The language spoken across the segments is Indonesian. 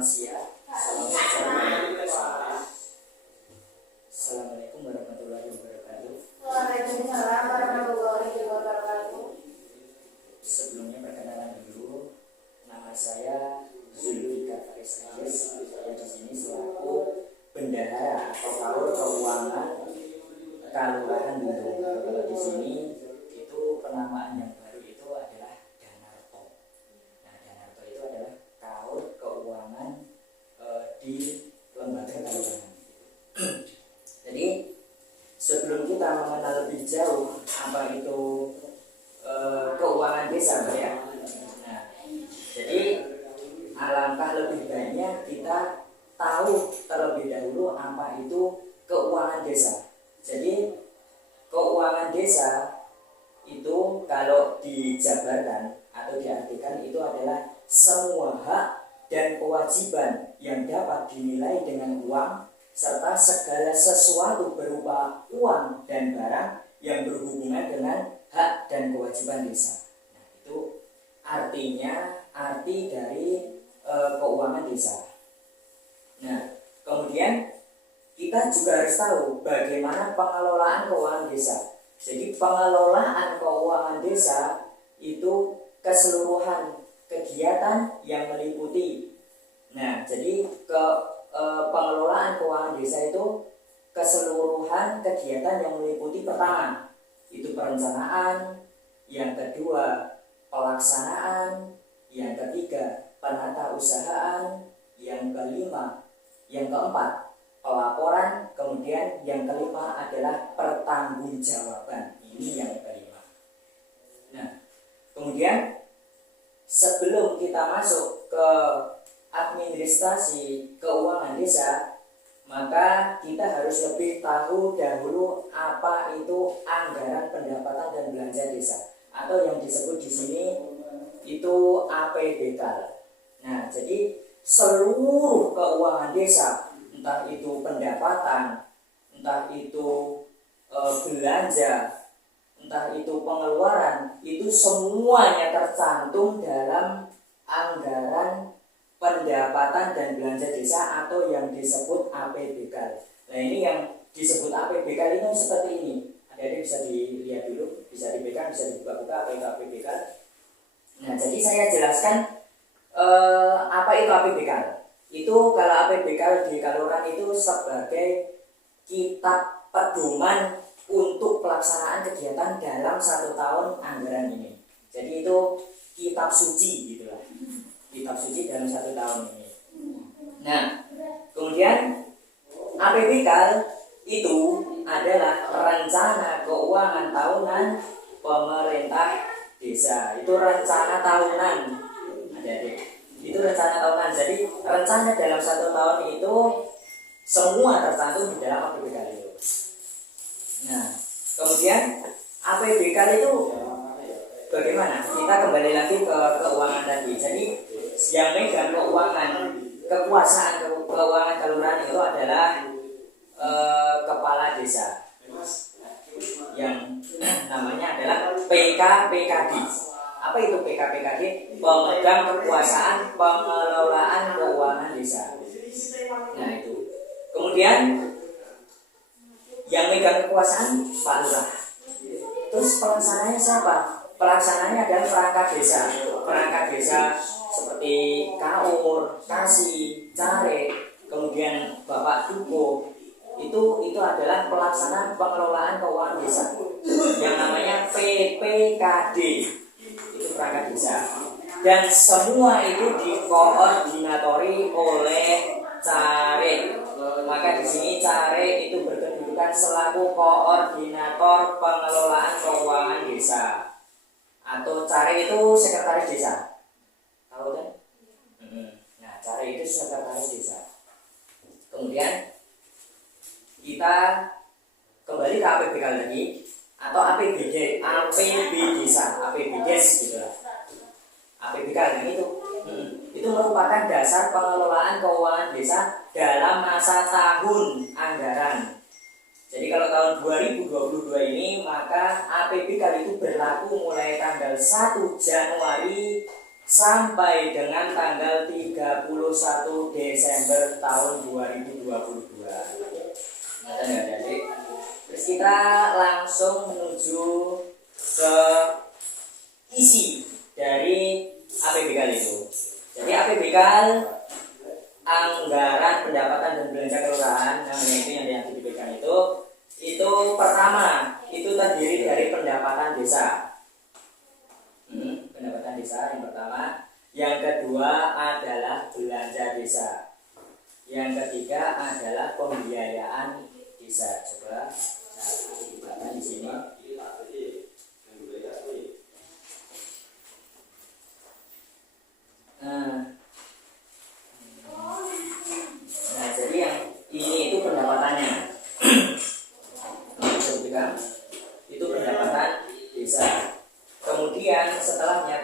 Selamat siang. Assalamualaikum warahmatullahi wabarakatuh. Waalaikumsalam warahmatullahi wabarakatuh. Sebelumnya perkenalan dulu, nama saya Zulfikar Faris Ajis. Saya di sini selaku bendahara atau kaur keuangan Kelurahan Bendung. Kalau di sini itu penamaan yang baru itu adalah Danarto. Nah, Danarto itu adalah kaur keuangan di lembaga kelurahan. Jadi sebelum kita mengenal lebih jauh apa itu keuangan desa, Pak, ya. Nah, jadi alangkah lebih baiknya kita tahu terlebih dahulu apa itu keuangan desa. Jadi keuangan desa itu kalau dijabarkan atau diartikan itu adalah semua hak dan kewajiban yang dapat dinilai dengan uang serta segala sesuatu berupa uang dan barang yang berhubungan dengan hak dan kewajiban desa. Nah, itu arti dari keuangan desa. Nah, kemudian kita juga harus tahu bagaimana pengelolaan keuangan desa. Jadi pengelolaan keuangan desa itu keseluruhan kegiatan yang meliputi. Nah, jadi pengelolaan keuangan desa itu keseluruhan kegiatan yang meliputi pertama itu perencanaan, yang kedua pelaksanaan, yang ketiga penata usahaan, yang kelima, yang keempat pelaporan, kemudian yang kelima adalah pertanggungjawaban. Ini yang kelima. Nah, kemudian sebelum kita masuk ke administrasi keuangan desa, maka kita harus lebih tahu dahulu apa itu anggaran pendapatan dan belanja desa atau yang disebut di sini itu APBK. Nah, jadi seluruh keuangan desa, entah itu pendapatan, entah itu belanja, entah itu pengeluaran, itu semuanya tercantum dalam anggaran pendapatan dan belanja desa atau yang disebut APBK. Nah, ini yang disebut APBK ini seperti ini. Adik-adik bisa dilihat dulu, bisa dipegang, bisa dibuka-buka apa itu APBK. Nah, jadi saya jelaskan apa itu APBK. Itu kalau APBK di Kelurahan itu sebagai kitab pedoman untuk pelaksanaan kegiatan dalam 1 tahun anggaran ini. Jadi itu kitab suci gitulah. Kitab suci dalam 1 tahun ini. Nah, kemudian APBK itu adalah rencana keuangan tahunan pemerintah desa. Itu rencana tahunan. Adik-adik. Itu rencana tahunan. Jadi rencana dalam 1 tahun itu semua tercantum di dalam APBK itu. Nah, kemudian APBK itu bagaimana? Kita kembali lagi ke keuangan tadi. Jadi yang megang keuangan, kekuasaan keuangan kelurahan itu adalah kepala desa yang namanya adalah PKPKD. Apa itu PKPKD? Pemegang kekuasaan pengelolaan keuangan desa. Nah, itu. Kemudian yang megang kekuasaan Pak Lurah. Terus pelaksananya siapa? Pelaksananya adalah perangkat desa. Perangkat desa seperti Kaur, Kasih, Care, kemudian Bapak Duko. Itu adalah pelaksana pengelolaan keuangan desa yang namanya PPKD. Itu perangkat desa. Dan semua itu dikoordinatori oleh Care. Maka di sini Care itu berkedudukan selaku koordinator pengelolaan keuangan desa. Atau Care itu sekretaris desa. Tahu kan? Nah, Care itu sekretaris desa. Kemudian kita kembali ke APBK lagi atau APBD desa, APBDes gitu lah. APBK yang itu merupakan dasar pengelolaan keuangan desa dalam masa tahun anggaran. Jadi kalau tahun 2022 ini maka APBK itu berlaku mulai tanggal 1 Januari sampai dengan tanggal 31 Desember tahun 2022. Nah, adik-adik, terus kita langsung menuju ke isi dari APBK itu. Jadi APBK anggaran pendapatan dan belanja kelurahan, namanya itu yang dipegang itu pertama itu terdiri dari pendapatan desa. Pendapatan desa yang pertama, yang kedua adalah belanja desa, yang ketiga adalah pembiayaan desa. Coba saya bukakan di sini. Nah, jadi yang ini itu pendapatannya. Itu pendapatan desa. Kemudian setelahnya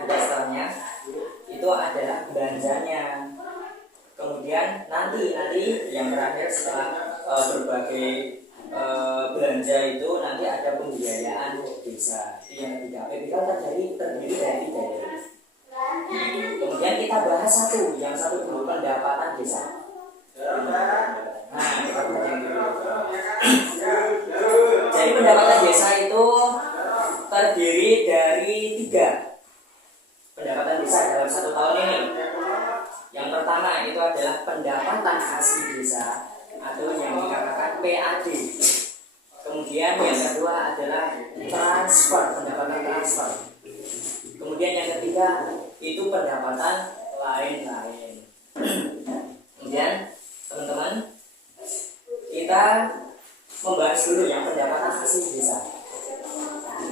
itu adalah belanjanya. Kemudian nanti yang terakhir setelah berbagai belanja itu nanti ada pembiayaan desa. Itu yang ketiga. APBK terdiri dari 3 itu. Kemudian kita bahas yang satu dulu, pendapatan desa. Nah, kita yang dulu. Jadi pendapatan desa itu terdiri dari 3 pendapatan desa dalam 1 tahun ini. Yang pertama itu adalah pendapatan asli desa atau yang dikatakan PAD. Kemudian yang kedua adalah pendapatan transfer. Kemudian yang ketiga itu pendapatan lain-lain. Kemudian teman-teman, kita membahas dulu yang pendapatan asli desa.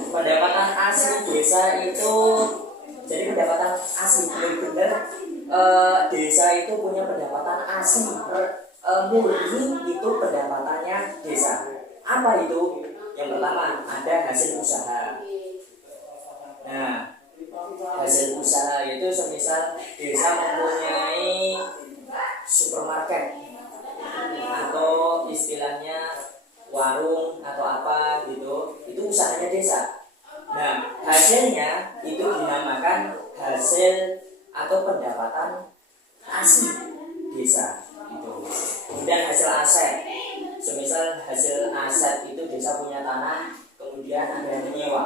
Pendapatan asli desa itu, jadi pendapatan asli benar-benar desa itu punya pendapatan asli murni, itu pendapatannya desa. Apa itu? Yang pertama ada hasil usaha. Nah, hasil usaha itu semisal desa mempunyai supermarket atau istilahnya warung atau apa gitu, itu usahanya desa. Nah, hasilnya itu dinamakan hasil atau pendapatan asli desa itu. Kemudian hasil aset, semisal hasil aset itu desa punya tanah, kemudian ada yang menyewa,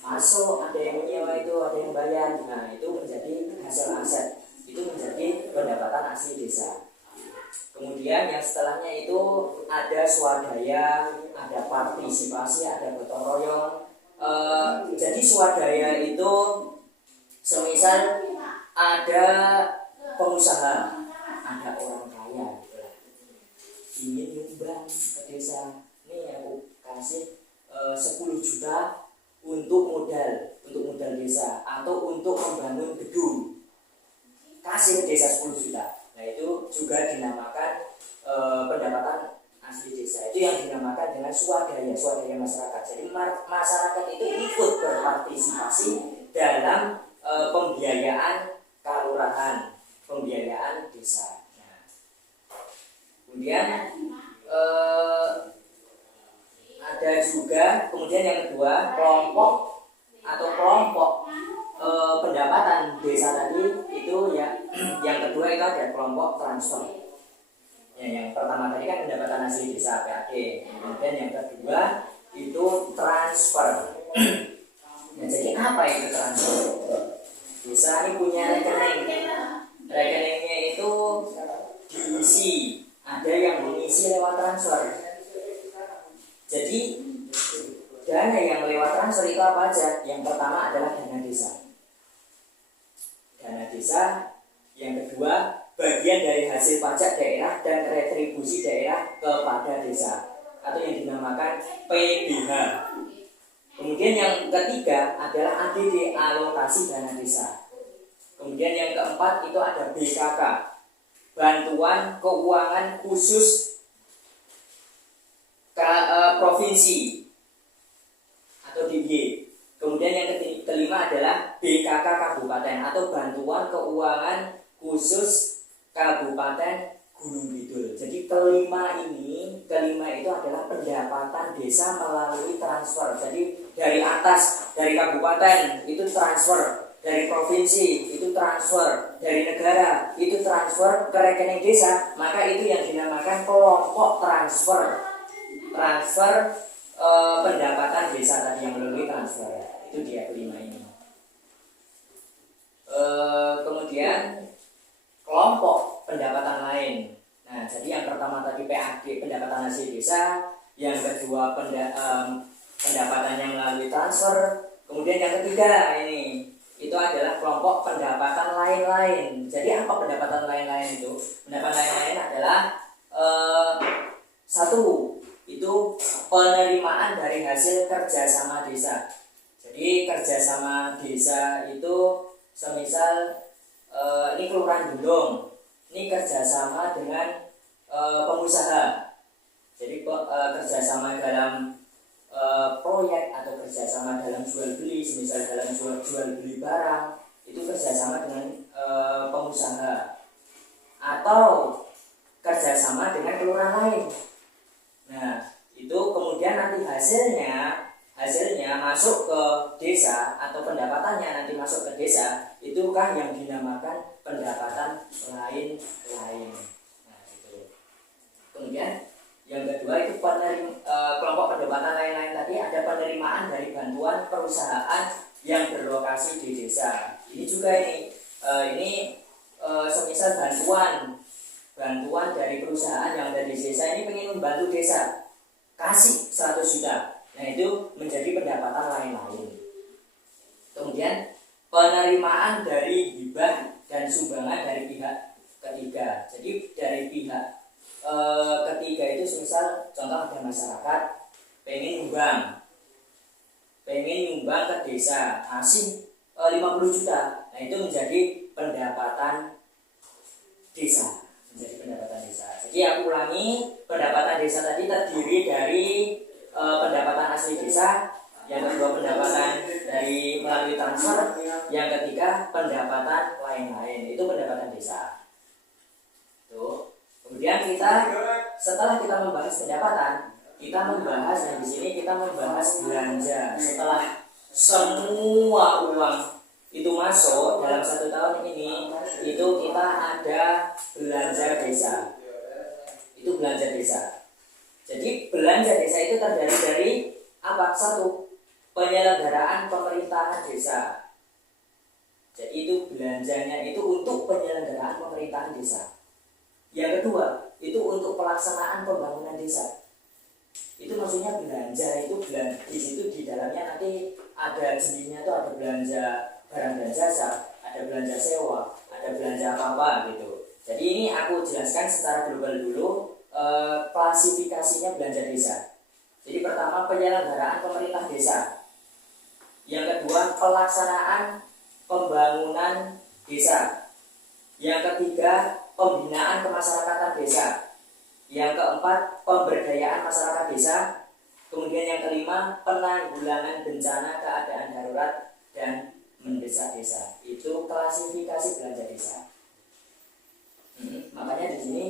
masuk, ada yang menyewa itu, ada yang bayar. Nah, itu menjadi hasil aset, itu menjadi pendapatan asli desa. Kemudian yang setelahnya itu ada swadaya, ada partisipasi, ada gotong royong. Jadi swadaya itu semisal ada pengusaha, ada orang kaya ingin nyumbang ke desa, nih aku kasih 10 juta untuk modal desa atau untuk membangun gedung, kasih desa 10 juta. Nah, itu juga dinamakan pendapatan asli desa. Itu yang dinamakan dengan swadaya masyarakat. Jadi masyarakat itu ikut berpartisipasi dalam pembiayaan kelurahan, pembiayaan desa. Nah, kemudian ada juga kemudian yang kedua kelompok pendapatan desa tadi itu ya. Yang kedua itu ada kelompok transfer. Ya, yang pertama tadi kan pendapatan asli desa PAD. Kemudian yang kedua itu transfer. Nah, jadi apa itu transfer? Desa ini punya rekening. Rekeningnya itu diisi. Ada yang mengisi lewat transfer. Jadi dana yang lewat transfer itu apa aja? Yang pertama adalah dana desa. Dana desa. Yang kedua, bagian dari hasil pajak daerah dan retribusi daerah kepada desa atau yang dinamakan PBH. Kemudian yang ketiga adalah ADD, alokasi dana desa. Kemudian yang keempat itu ada BKK, bantuan keuangan khusus provinsi atau DIY. Kemudian yang kelima adalah BKK kabupaten atau bantuan keuangan khusus Kabupaten Gunung Kidul. Jadi kelima itu adalah pendapatan desa melalui transfer. Jadi dari atas, dari kabupaten itu transfer dari provinsi itu transfer, dari negara itu transfer ke rekening desa, maka itu yang dinamakan kelompok transfer. Transfer pendapatan desa tadi yang melalui transfer. Itu dia kelima ini. Kemudian kelompok pendapatan lain. Nah, jadi yang pertama tadi PAD, pendapatan hasil desa, yang kedua pendapatannya melalui transfer, kemudian yang ketiga ini itu adalah kelompok pendapatan lain-lain. Jadi apa pendapatan lain-lain itu? Pendapatan lain-lain adalah satu, itu penerimaan dari hasil kerjasama desa. Jadi kerjasama desa itu semisal ini kelurahan Gunung, ini kerjasama dengan pengusaha. Jadi kerjasama dalam proyek atau kerjasama dalam jual beli, semisal dalam jual beli barang, itu kerjasama dengan pengusaha atau kerjasama dengan kelurahan lain. Nah, itu kemudian nanti hasilnya masuk ke desa atau pendapatannya nanti masuk ke desa, itukah yang dinamakan pendapatan lain-lain. Nah, itu. Kemudian yang kedua itu kelompok pendapatan lain-lain tadi ada penerimaan dari bantuan perusahaan yang berlokasi di desa. Ini juga ini semisal bantuan dari perusahaan yang ada di desa ini pengen membantu desa, kasih 100 juta. Nah, itu menjadi pendapatan lain-lain. Kemudian penerimaan dari hibah dan sumbangan dari pihak ketiga. Jadi dari pihak ketiga itu semisal contoh ada masyarakat pengen nyumbang ke desa, kasih 50 juta. Nah, itu menjadi pendapatan desa. Jadi aku ulangi, pendapatan desa tadi terdiri dari pendapatan asli desa, yang kedua pendapatan dari melalui transfer, yang ketiga pendapatan lain-lain. Itu pendapatan desa. Tuh. Kemudian setelah kita membahas pendapatan, kita membahas di sini kita membahas belanja. Setelah semua uang itu masuk dalam 1 tahun ini, itu kita ada belanja desa. Itu belanja desa. Jadi belanja desa itu terdiri dari apa? Satu, penyelenggaraan pemerintahan desa. Jadi itu belanjanya itu untuk penyelenggaraan pemerintahan desa. Yang kedua, itu untuk pelaksanaan pembangunan desa. Itu maksudnya belanja itu di situ di dalamnya nanti ada jenisnya, itu ada belanja barang dan jasa, ada belanja sewa, ada belanja apa gitu. Jadi ini aku jelaskan secara global dulu klasifikasinya belanja desa. Jadi pertama penyelenggaraan pemerintah desa. Yang kedua pelaksanaan pembangunan desa. Yang ketiga pembinaan kemasyarakatan desa. Yang keempat pemberdayaan masyarakat desa. Kemudian yang kelima penanggulangan bencana keadaan darurat dan mendesak desa. Itu klasifikasi belanja desa. Makanya di sini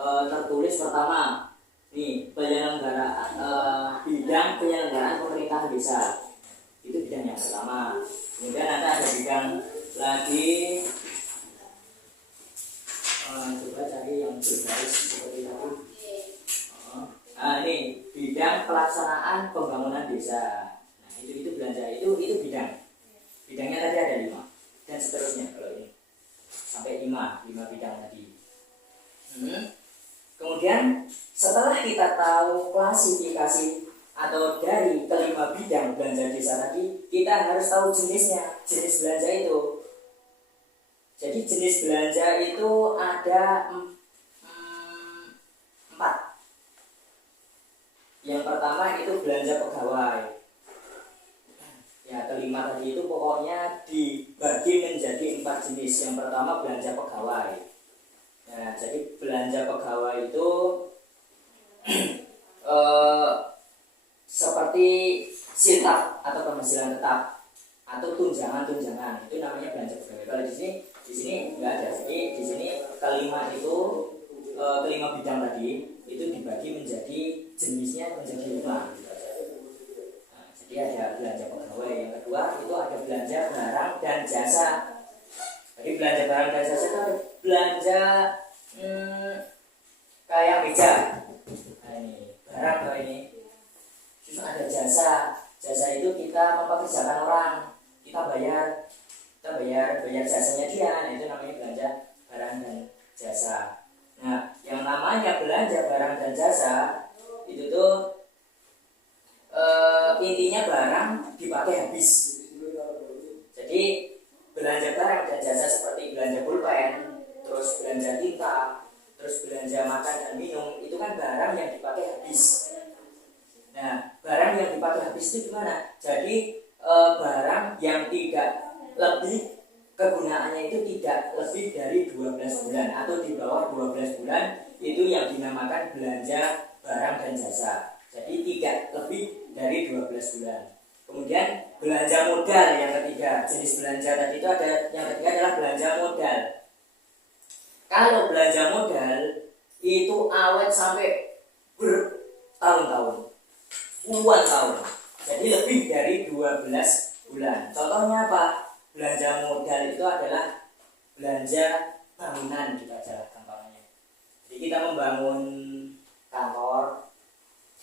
tertulis pertama nih penyelenggaraan bidang penyelenggaraan pemerintahan desa. Itu bidang yang pertama. Kemudian nanti ada bidang lagi, coba cari yang berbaris seperti tadi. Ini bidang pelaksanaan pembangunan desa. Nah, itu belanja itu bidang. Bidangnya tadi ada 5 dan seterusnya kalau ini sampai 5 bidang tadi. Kemudian setelah kita tahu klasifikasi atau dari kelima bidang belanja desa tadi, kita harus tahu jenisnya, jenis belanja itu. Jadi jenis belanja itu ada 4. Yang pertama itu belanja pegawai. Ya, kelima tadi itu pokoknya dibagi menjadi 4 jenis. Yang pertama belanja pegawai. Nah, jadi belanja pegawai itu seperti siltap atau penghasilan tetap atau tunjangan itu namanya belanja pegawai. Kalau di sini nggak ada. Jadi di sini kelima bidang tadi itu dibagi menjadi jenisnya menjadi 5. Nah, Jadi ada belanja pegawai. Yang kedua itu ada belanja barang dan jasa. Jadi belanja barang dan jasa itu ada belanja kayak meja. Nah ini barang atau ini. Terus ada jasa. Jasa itu kita mempekerjakan orang. Kita bayar jasanya dia. Nah itu namanya belanja barang dan jasa. Nah yang namanya belanja barang dan jasa itu tuh intinya barang dipakai habis. Jadi belanja barang dan jasa seperti belanja pulpen, terus belanja tinta, terus belanja makan dan minum, itu kan barang yang dipakai habis. Nah, barang yang dipakai habis itu gimana? Jadi barang yang tidak lebih, kegunaannya itu tidak lebih dari 12 bulan atau di bawah 12 bulan, itu yang dinamakan belanja barang dan jasa. Jadi tidak lebih dari 12 bulan. Kemudian belanja modal yang ketiga. Jenis belanja tadi itu ada, yang ketiga adalah belanja modal. Kalau belanja modal itu awet sampai bertahun-tahun, puluhan tahun. Jadi lebih dari 12 bulan. Contohnya apa? Belanja modal itu adalah belanja bangunan, kita aja gampangnya. Jadi kita membangun kantor,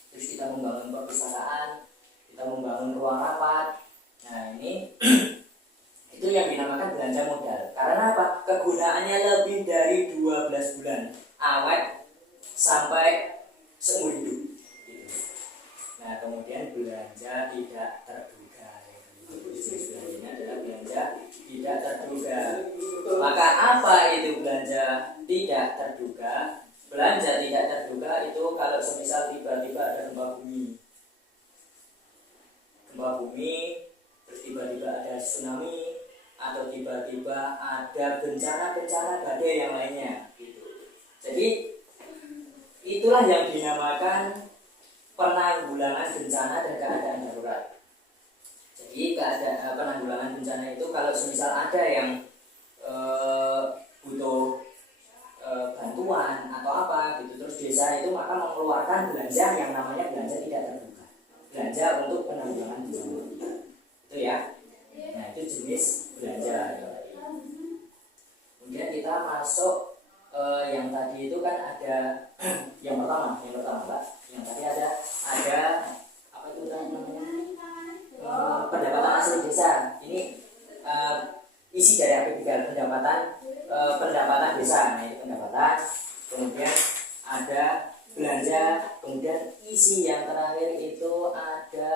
terus kita membangun perpustakaan, kita membangun ruang rapat. Nah ini itu yang dinamakan belanja modal. Karena apa? Kegunaannya lebih dari 12 bulan, awet sampai seumur hidup. Nah kemudian belanja tidak terduga. Ini adalah belanja tidak terduga. Maka apa itu belanja tidak terduga? Belanja tidak terduga itu kalau semisal tiba-tiba ada gempa bumi, terus tiba-tiba ada tsunami, atau tiba-tiba ada bencana-bencana badai yang lainnya gitu. Jadi itulah yang dinamakan penanggulangan bencana dan keadaan darurat. Jadi penanggulangan bencana itu kalau semisal ada yang butuh bantuan atau apa gitu, terus desa itu maka mengeluarkan belanja yang namanya belanja tidak terduga, belanja untuk penanggulangan bencana itu ya. Nah itu jenis belanja. Kemudian kita masuk yang tadi itu kan ada yang pertama Pak, yang tadi ada apa itu namanya pendapatan asli desa. Ini isi dari APBD, pendapatan desa. Nah itu pendapatan. Kemudian ada belanja. Kemudian isi yang terakhir itu ada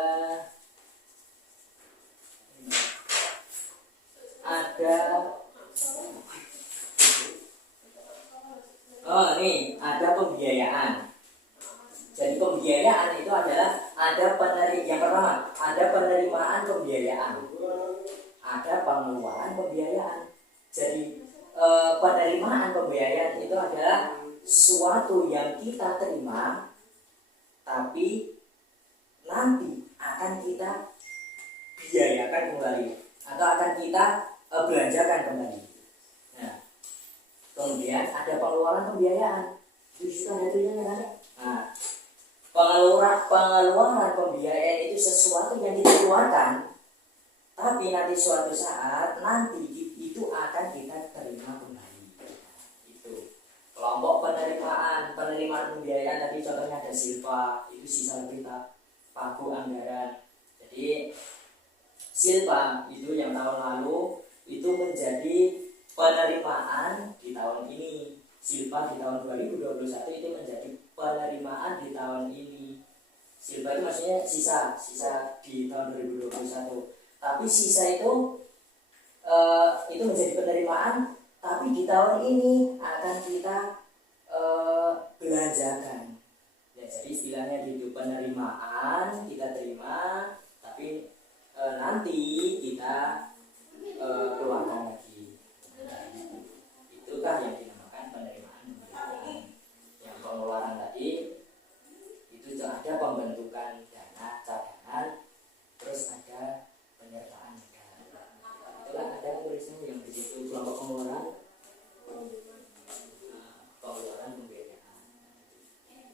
ini ada pembiayaan. Jadi pembiayaan itu adalah yang pertama ada penerimaan pembiayaan, ada pengeluaran pembiayaan. Jadi penerimaan pembiayaan itu adalah suatu yang kita terima tapi nanti akan kita biayakan kembali atau akan kita belanjakan kembali. Nah, kemudian ada pengeluaran pembiayaan. Di situ ada tulisannya kan? Nah, pengeluaran pembiayaan itu sesuatu yang kita keluarkan, tapi nanti suatu saat nanti itu akan kita terima kembali. Itu kelompok penerimaan pembiayaan tadi contohnya ada silpa, itu sisa kita pagu anggaran. Jadi silpa itu yang tahun lalu itu menjadi penerimaan di tahun ini. Silpa di tahun 2021 itu menjadi penerimaan di tahun ini. Silpa itu maksudnya sisa di tahun 2021. Tapi sisa itu menjadi penerimaan, tapi di tahun ini akan kita belanjakan. Ya, jadi istilahnya itu penerimaan kita terima, tapi nanti kita keluarkan lagi. Itulah yang dinamakan penerimaan. Yang pengeluaran tadi itu ada pembentukan dana cadangan, terus ada penyertaan negara. Itulah ada tulisannya yang di situ kelompok pengeluaran pembiayaan.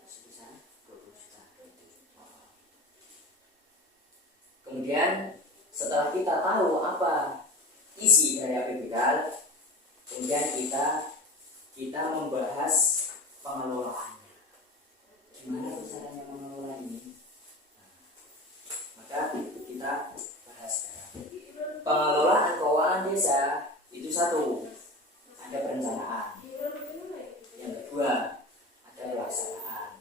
Sebesar 20 juta. kita membahas pengelolaannya. Gimana tuh caranya mengelola ini? Maka kita bahas sekarang. Pengelolaan keuangan desa itu satu, ada perencanaan. Yang kedua, ada pelaksanaan.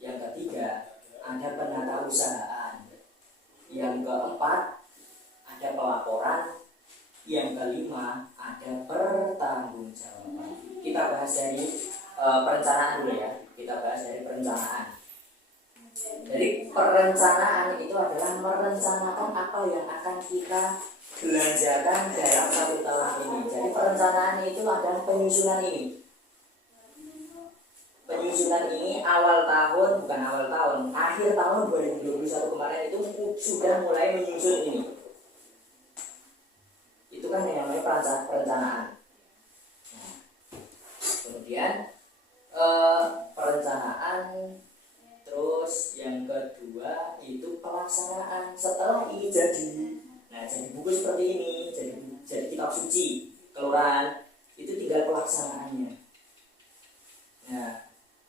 Yang ketiga, ada penatausahaan. Yang keempat, ada pelaporan. Yang kelima, ada pertanggungjawaban. Kita bahas dari perencanaan dulu ya. Kita bahas dari perencanaan. Jadi perencanaan itu adalah merencanakan apa yang akan kita belanjakan dalam 1 tahun ini. Jadi perencanaan itu adalah penyusunan ini. Penyusunan ini akhir tahun 2021 kemarin itu sudah mulai menyusun ini. Itu kan yang namanya perencanaan. Nah, kemudian perencanaan, terus yang kedua itu pelaksanaan. Setelah ini jadi buku seperti ini, jadi kitab suci kelurahan, itu tinggal pelaksanaannya. Nah,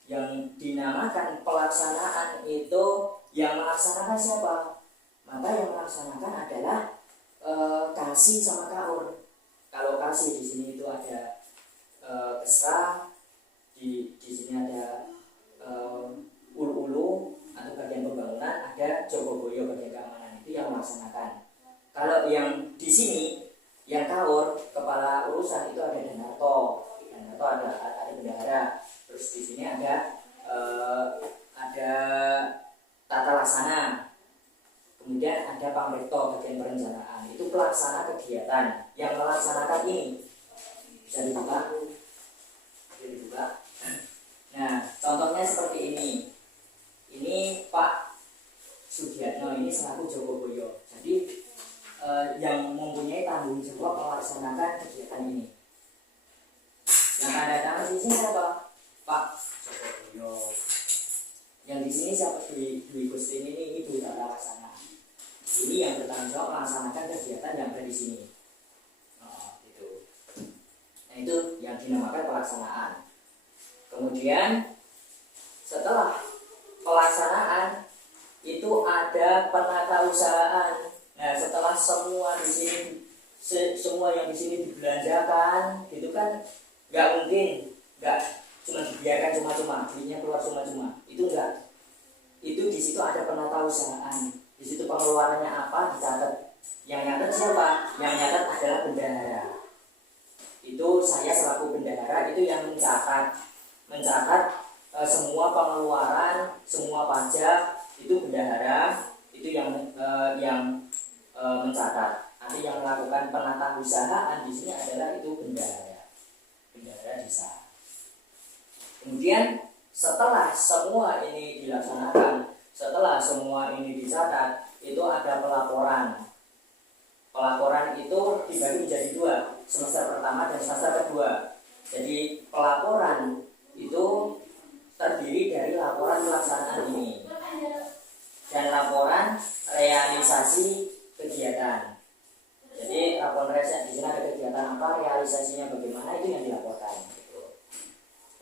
yang dinamakan pelaksanaan itu yang melaksanakan siapa? Maka yang melaksanakan adalah kasih sama kaur. Kalau kasih di sini itu ada kesra, di sini ada ulu-ulu atau bagian pembangunan, ada jogoboyo bagian keamanan, itu yang melaksanakan. Kalau yang di sini yang kaur, kepala urusan itu ada Danarto ada bendahara. Terus di sini ada tata laksana, kemudian ada pamrekto bagian perencanaan. Itu pelaksana kegiatan yang melaksanakan ini. Bisa dibuka. Nah, contohnya seperti ini. Ini Pak Sugiatno ini selaku Jogoboyo. Jadi yang mempunyai tanggung jawab melaksanakan kegiatan ini. Yang tanda tangan di sini siapa? Pak Jogoboyo. Yang di sini siapa? Dwi Gustin ini ibu tata laksana. Ini yang bertanggung jawab melaksanakan kegiatan yang ada di sini. Gitu. Nah, itu yang dinamakan pelaksanaan. Kemudian setelah pelaksanaan itu ada penatausahaan. Nah, setelah semua yang di sini dibelanjakan, gitu kan, nggak mungkin cuma dibiarkan cuma-cuma, duitnya keluar cuma-cuma. Itu enggak. Itu di situ ada penatausahaan. Di situ pengeluarannya apa dicatat. Yang nyatat siapa? Yang nyatat adalah bendahara. Itu saya selaku bendahara itu yang mencatat semua pengeluaran, semua pajak itu bendahara itu yang mencatat. Nanti yang melakukan penatausahaan di sini adalah itu bendahara desa. Kemudian setelah semua ini dilaksanakan, setelah semua ini dicatat, itu ada pelaporan. Pelaporan itu dibagi menjadi 2, semester pertama dan semester kedua. Jadi pelaporan itu terdiri dari laporan pelaksanaan ini dan laporan realisasi kegiatan. Jadi laporan realisasi di sini ada kegiatan apa, realisasinya bagaimana, itu yang dilaporkan.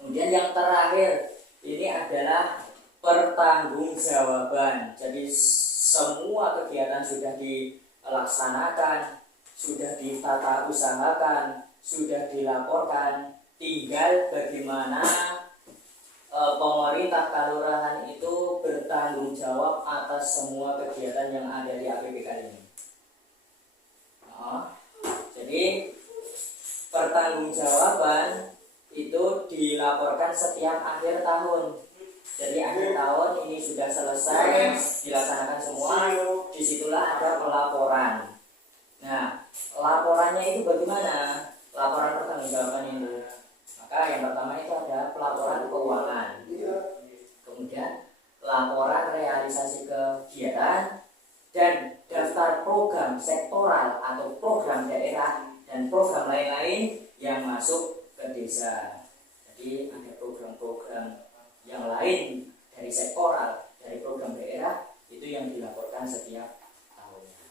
Kemudian yang terakhir ini adalah pertanggungjawaban. Jadi semua kegiatan sudah dilaksanakan, sudah ditata usahakan, sudah dilaporkan, tinggal bagaimana pemerintah kelurahan itu bertanggung jawab atas semua kegiatan yang ada di APBK ini. Jadi pertanggungjawaban itu dilaporkan setiap akhir tahun. Jadi akhir tahun ini sudah selesai, dilaksanakan semua, disitulah ada pelaporan. Nah, laporannya itu bagaimana? Laporan pertanggungjawaban itu. Maka yang pertama itu ada pelaporan keuangan. Kemudian laporan realisasi kegiatan dan daftar program sektoral atau program daerah dan program lain-lain yang masuk ke desa. Jadi ada program-program yang lain dari sektoral, dari program daerah itu yang dilaporkan setiap tahunnya.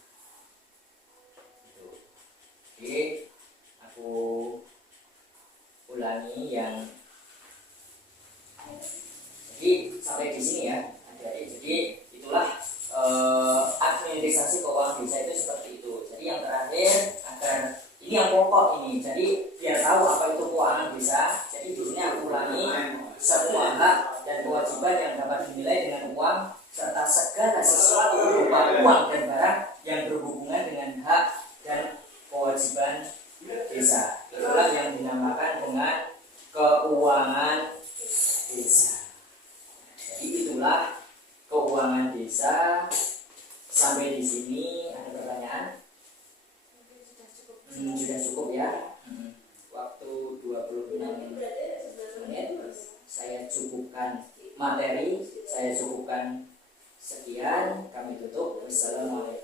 Jadi aku ulangi yang Jadi sampai di sini ya, adik-adik. Jadi itulah administrasi keuangan desa itu seperti itu. Jadi yang terakhir agar ini yang pokok ini. Jadi biar tahu apa itu keuangan desa. Jadi di sini aku ulangi semua hak dan kewajiban yang dapat dinilai dengan uang serta segala sesuatu berupa uang dan barang yang berhubungan dengan hak dan kewajiban desa. Itulah yang dinamakan dengan keuangan desa. Jadi itulah keuangan desa. Sampai di sini ada pertanyaan? Sudah cukup ya. Waktu 26 menit. Saya cukupkan materi. Saya cukupkan sekian. Kami tutup. Wassalamualaikum.